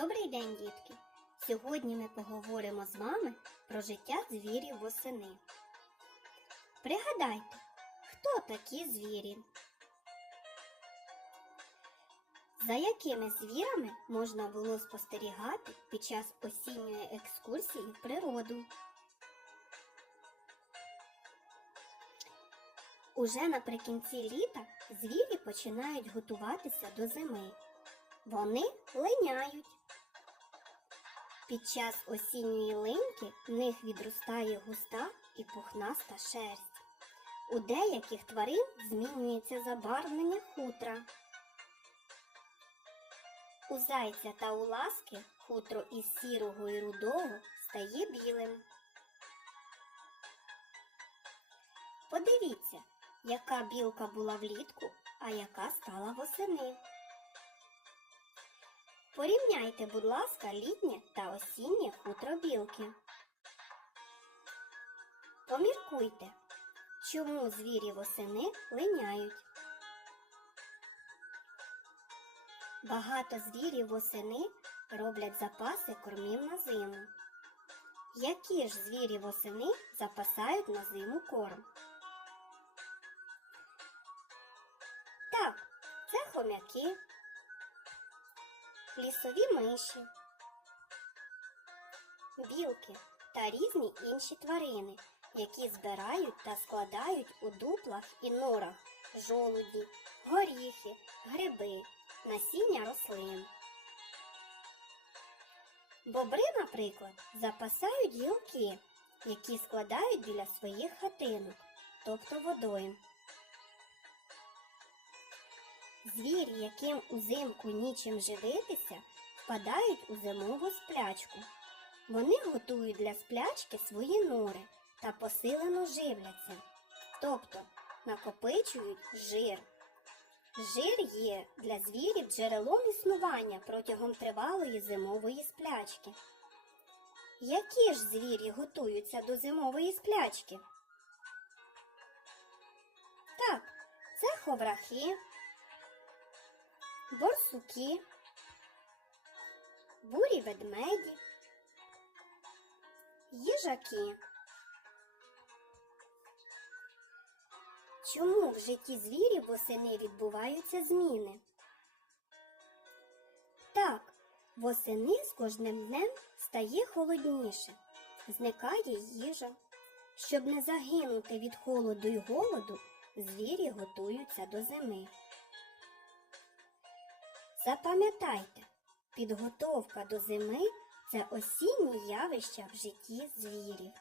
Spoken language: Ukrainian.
Добрий день, дітки! Сьогодні ми поговоримо з вами про життя звірів восени. Пригадайте, хто такі звірі? За якими звірами можна було спостерігати під час осінньої екскурсії в природу? Уже наприкінці літа звірі починають готуватися до зими. Вони линяють. Під час осінньої линьки в них відростає густа і пухнаста шерсть. У деяких тварин змінюється забарвлення хутра. У зайця та у ласки хутро із сірого і рудого стає білим. Подивіться, яка білка була влітку, а яка стала восени. Порівняйте, будь ласка, літнє та осіннє хутро білки. Поміркуйте, чому звірі восени линяють. Багато звірів восени роблять запаси кормів на зиму. Які ж звірі восени запасають на зиму корм? Так, це хомяки, лісові миші, білки та різні інші тварини, які збирають та складають у дуплах і норах жолуді, горіхи, гриби, насіння рослин. Бобри, наприклад, запасають гілки, які складають біля своїх хатинок, тобто водойм. Звірі, яким узимку нічим живитися, впадають у зимову сплячку. Вони готують для сплячки свої нори та посилено живляться, тобто накопичують жир. Жир є для звірів джерелом існування протягом тривалої зимової сплячки. Які ж звірі готуються до зимової сплячки? Так, це ховрахи, борсуки, бурі ведмеді, їжаки. Чому в житті звірів восени відбуваються зміни? Так, восени з кожним днем стає холодніше, зникає їжа. Щоб не загинути від холоду й голоду, звірі готуються до зими. Запам'ятайте, підготовка до зими це осінні явища в житті звірів.